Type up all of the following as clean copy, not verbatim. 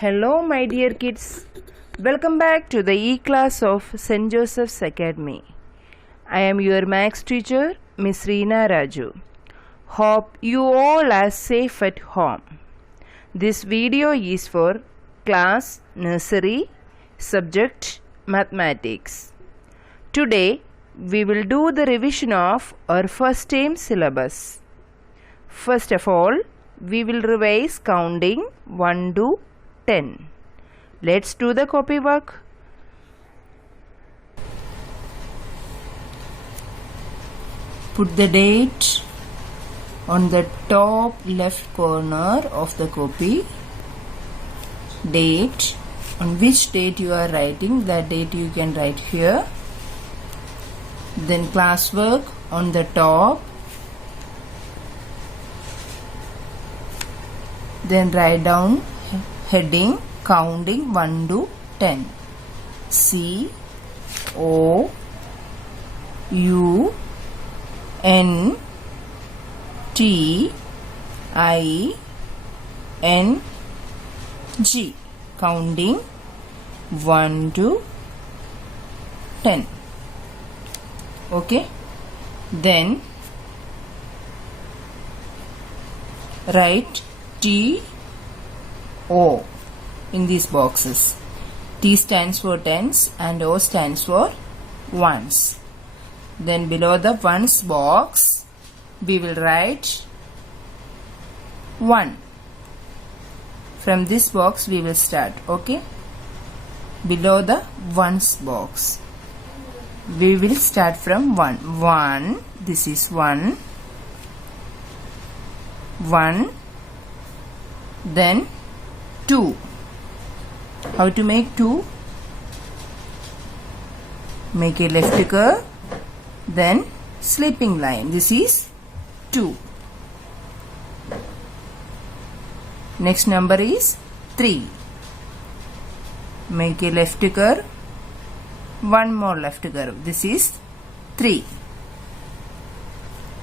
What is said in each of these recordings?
Hello, my dear kids. Welcome back to the E-class of St. Joseph's Academy. I am your Max teacher, Miss Reena Raju. Hope you all are safe at home. This video is for class nursery, subject mathematics. Today, we will do the revision of our first term syllabus. First of all, we will revise counting 1 to 10. Let's do the copy work. Put the date on the top left corner of the copy. Date. On which date you are writing, that date you can write here. Then classwork on the top. Then write down heading counting 1 to 10. C O U N T I N G. Counting 1 to 10. Okay. Then write T O in these boxes. T stands for tens and O stands for ones. Then below the ones box we will write 1. From this box we will start. Okay. Below the ones box we will start from 1. 1. This is 1. 1. Then 2. How to make 2? Make a left curve, then sleeping line. This is 2. Next number is 3. Make a left curve, one more left curve. This is 3.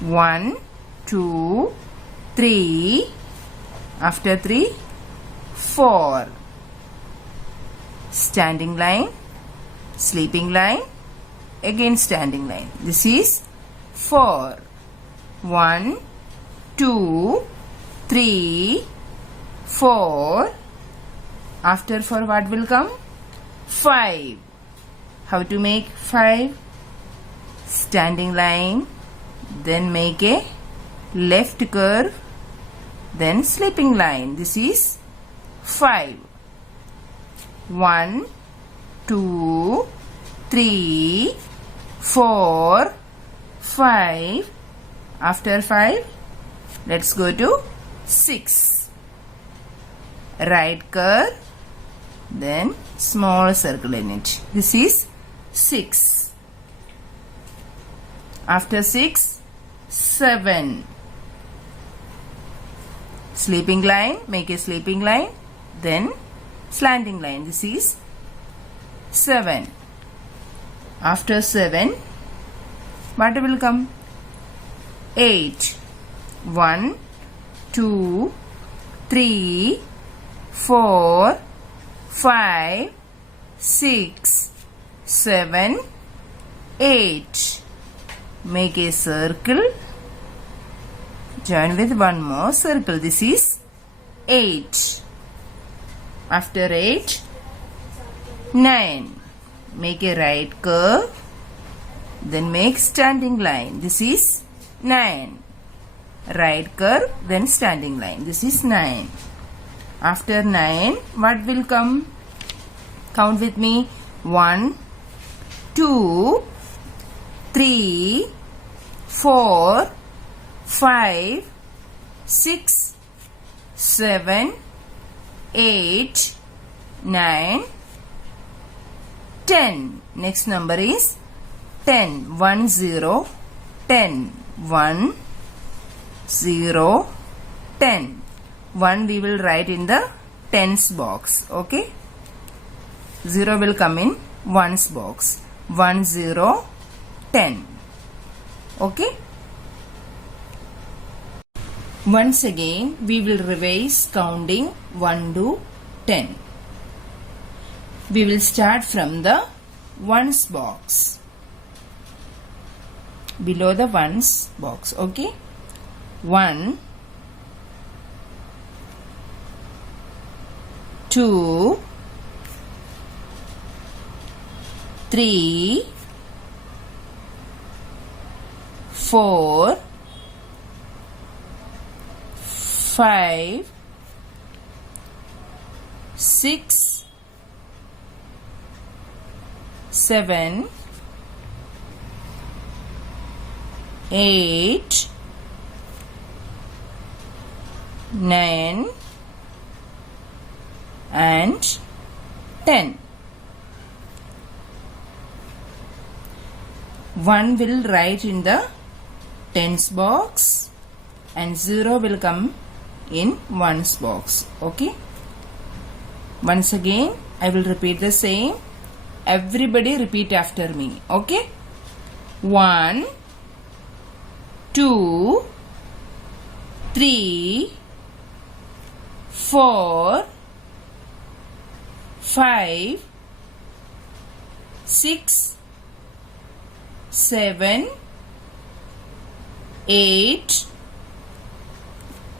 1, 2, 3. After 3, 4. Standing line, sleeping line, again standing line. This is 4. 1, 2, 3, 4. After 4 what will come? 5. How to make 5? Standing line, then make a left curve, then sleeping line. This is 5. 1, 2, 3, 4, 5. After 5, let's go to 6. Right curve, then small circle in it. This is 6. After 6, 7. Sleeping line, make a sleeping line, then slanting line. This is 7. After 7, what will come? 8. 1, 2, 3, 4, 5, 6, 7, 8. Make a circle. Join with one more circle. This is 8. After 8, 9. Make a right curve, then make standing line. This is 9. Right curve, then standing line. This is 9. After 9, what will come? Count with me. 1, 2, 3, 4, 5, 6, 7, 8, 9, 10. Next number is 10. 1, 0, 10. 1, 0, 10. 1 we will write in the tens box. Okay. 0 will come in ones box. 1, 0, 10. Okay. Once again, we will revise counting 1 to 10. We will start from the ones box. Below the ones box, okay? 1, 2, 3, 4, 5, 6, 7, 8, 9 and 10. 1 will write in the tens box and 0 will come in ones box. Okay. Once again I will repeat the same. Everybody repeat after me. Okay. 1, 2, 3, 4, 5, 6, 7, 8,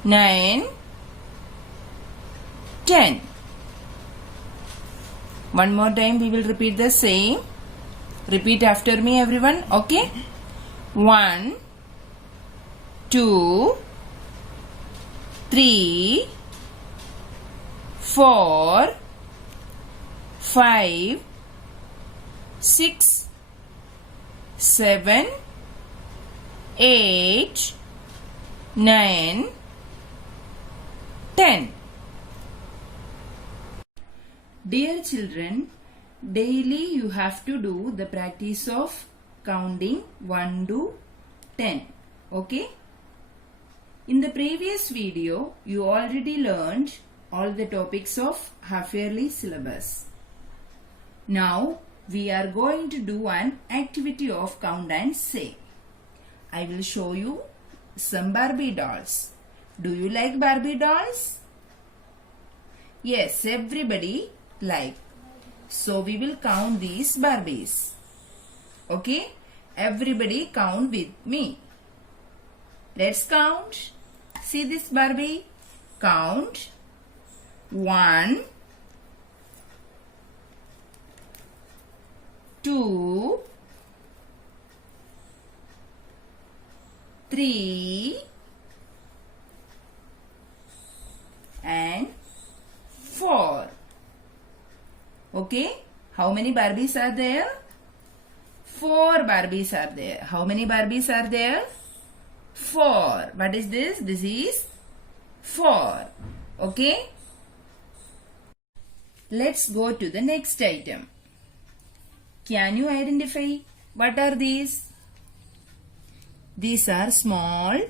9, 10. One more time we will repeat the same. Repeat after me everyone. Okay. 1, 2, 3, 4, 5, 6, 7, 8, 9, 10. Dear children, daily you have to do the practice of counting 1 to 10. Okay? In the previous video, you already learned all the topics of half-yearly syllabus. Now, we are going to do an activity of count and say. I will show you some Barbie dolls. Do you like Barbie dolls? Yes, everybody like. So, we will count these Barbies. Okay? Everybody count with me. Let's count. See this Barbie? Count. 1, 2, 3 and 4. Okay? How many Barbies are there? 4 Barbies are there. How many Barbies are there? 4. What is this? This is 4. Okay? Let's go to the next item. Can you identify what are these? These are small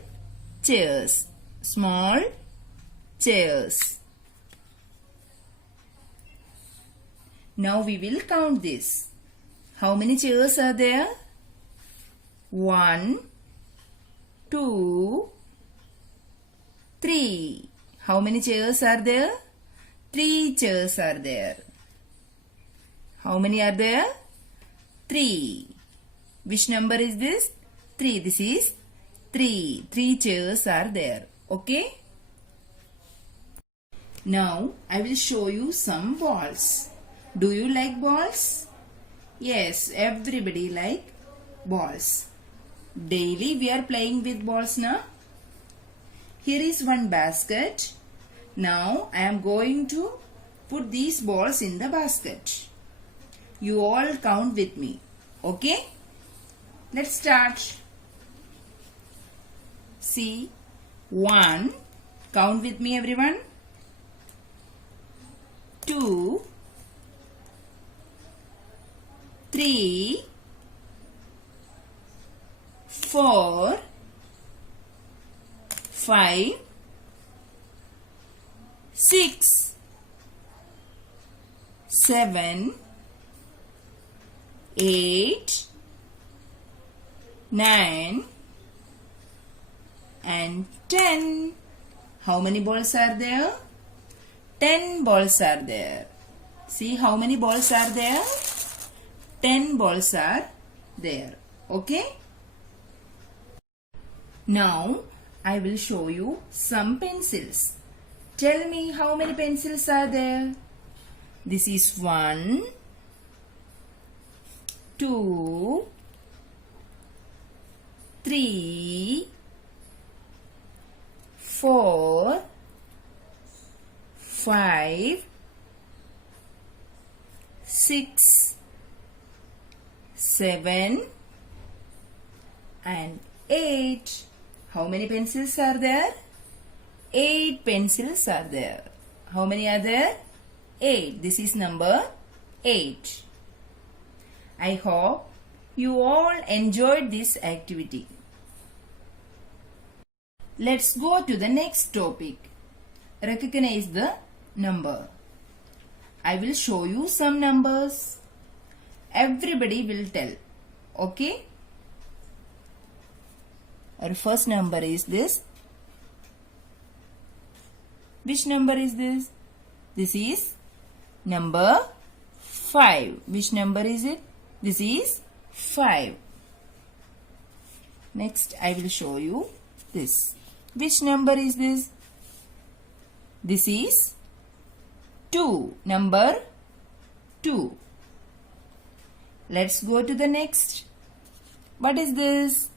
chairs. Small chairs. Now we will count this. How many chairs are there? 1, 2, 3. How many chairs are there? 3 chairs are there. How many are there? 3. Which number is this? 3. This is 3. 3 chairs are there. Okay? Now I will show you some balls. Do you like balls? Yes, everybody like balls. Daily we are playing with balls now. Here is one basket. Now I am going to put these balls in the basket. You all count with me. Okay? Let's start. See. 1. Count with me everyone. 2, 3, 4, 5, 6, 7, 8, 9 and 10. How many balls are there? 10 balls are there. See how many balls are there? 10 balls are there. Okay? Now I will show you some pencils. Tell me how many pencils are there? This is 1, 2, 3, 4, 5, 6, 7 and 8. How many pencils are there? 8 pencils are there. How many are there? 8. This is number 8. I hope you all enjoyed this activity. Let's go to the next topic. Recognize the number. I will show you some numbers. Everybody will tell. Okay? Our first number is this. Which number is this? This is number 5. Which number is it? This is 5. Next, I will show you this. Which number is this? This is 2. Number 2. Let's go to the next. What is this?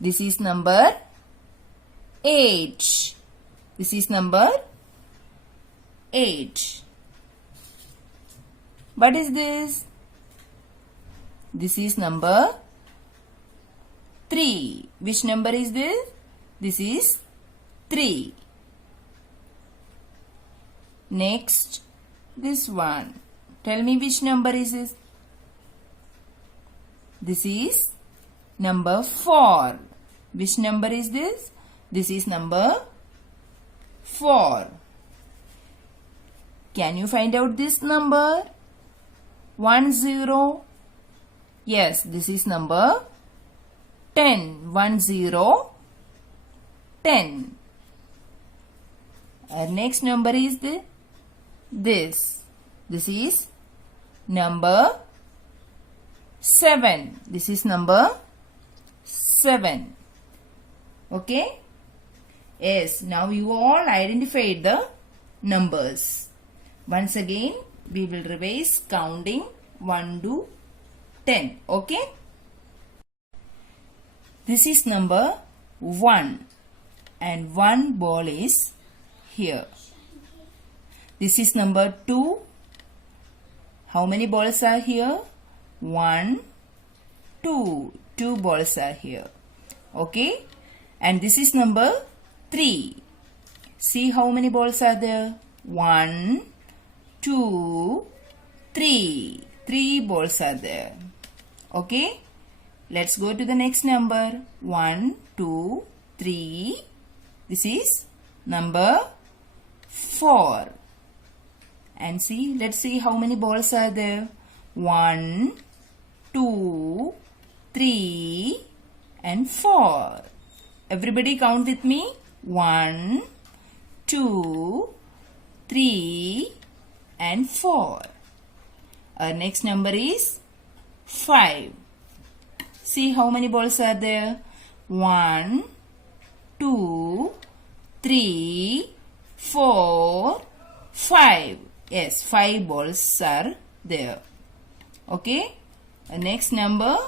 This is number 8. This is number 8. What is this? This is number 3. Which number is this? This is 3. Next, this one. Tell me which number is this? This is number 4. Which number is this? This is number 4. Can you find out this number? 1, 0. Yes, this is number 10. 1, 0, 10. Our next number is this. This is number 7. This is number 7. Okay? Yes, now you all identified the numbers. Once again, we will revise counting 1 to 10. Okay? This is number 1 and 1 ball is here. This is number 2. How many balls are here? 1, 2. 2 balls are here. Okay? And this is number 3. See how many balls are there? 1, 2, 3. 3 balls are there. Okay? Let's go to the next number. 1, 2, 3. This is number 4. And see, let's see how many balls are there. 1, 2, 3 and 4. Everybody count with me. 1, 2, 3 and 4. Our next number is 5. See how many balls are there. 1, 2, 3, 4, 5. Yes, 5 balls are there. Okay. The next number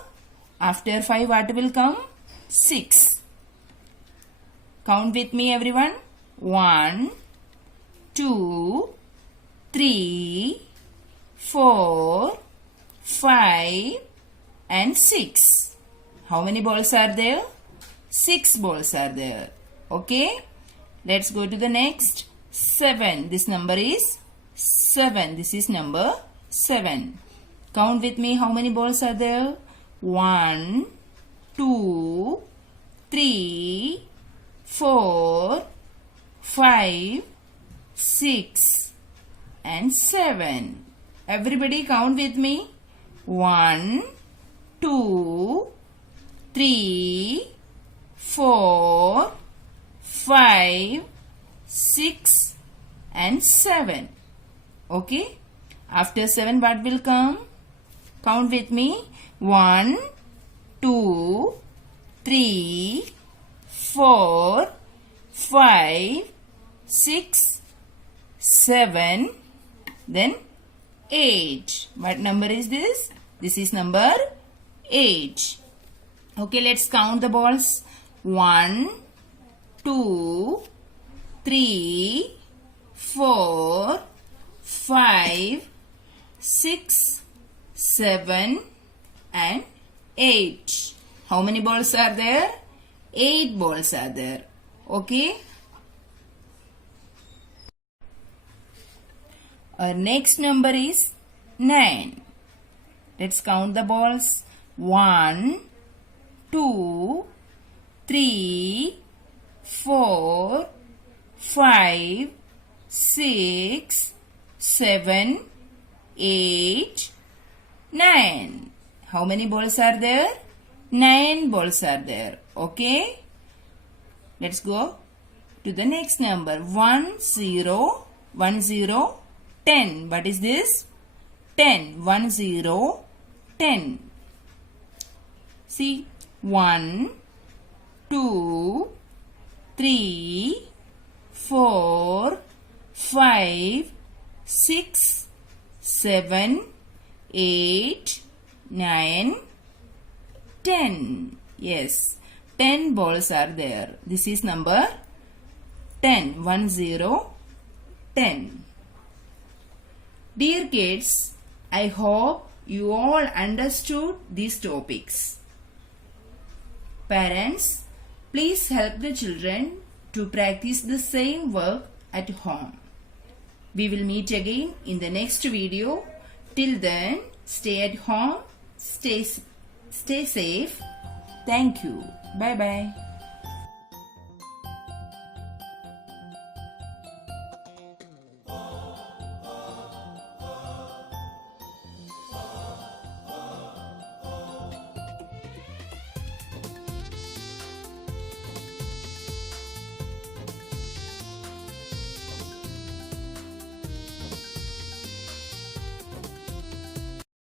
after 5 what will come? 6. Count with me everyone. 1, 2, 3, 4, 5 and 6. How many balls are there? 6 balls are there. Okay. Let's go to the next. 7. This number is 7. This is number 7. Count with me how many balls are there. 1, 2, 3, 4, 5, 6 and 7. Everybody count with me. 1, 2, 3, 4, 5, 6 and 7. Okay? After 7, what will come? Count with me. 1, 2, 3, 4, 5, 6, 7, then 8. What number is this? This is number 8. Okay, let's count the balls. 1, 2, 3, 4, 5, 6, 7 and 8. How many balls are there? 8 balls are there. Okay. Our next number is 9. Let's count the balls. 1, 2, 3, 4, 5, 6, 7, 8, 9. How many balls are there? 9 balls are there. Okay. Let's go to the next number. 1, 0, 1, 0, 10. What is this? 10. 1, 0, 10. See. 1, 2, 3, 4, 5, 6, 7, 8, 9, 10. Yes, 10 balls are there. This is number 10. 1, 0, 10. Dear kids, I hope you all understood these topics. Parents, please help the children to practice the same work at home. We will meet again in the next video. Till then, stay at home, stay safe. Thank you. Bye bye.